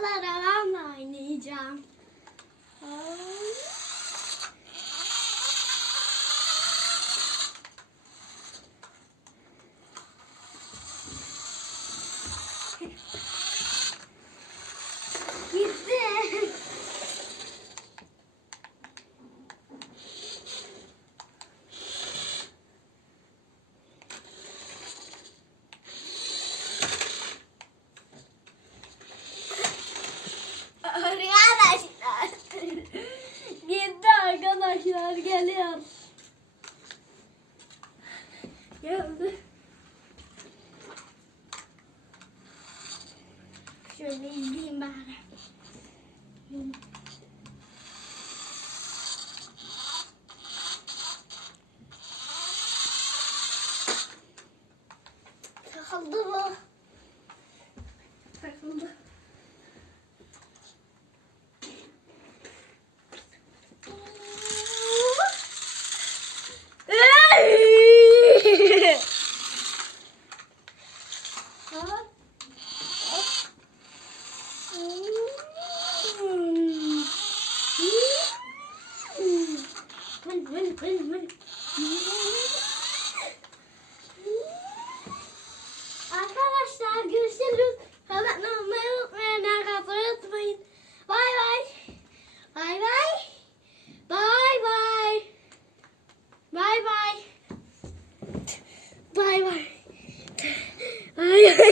Hello. Arkadaşlar geliyor. Geldi. Şöyle izleyeyim bari. Arkadaşlar görüşürüz. Kanalına olmayı unutmayın. Arkadaşlar unutmayın. Bay bay. Bay bay. Bay bay. Bay bay. Bay bay.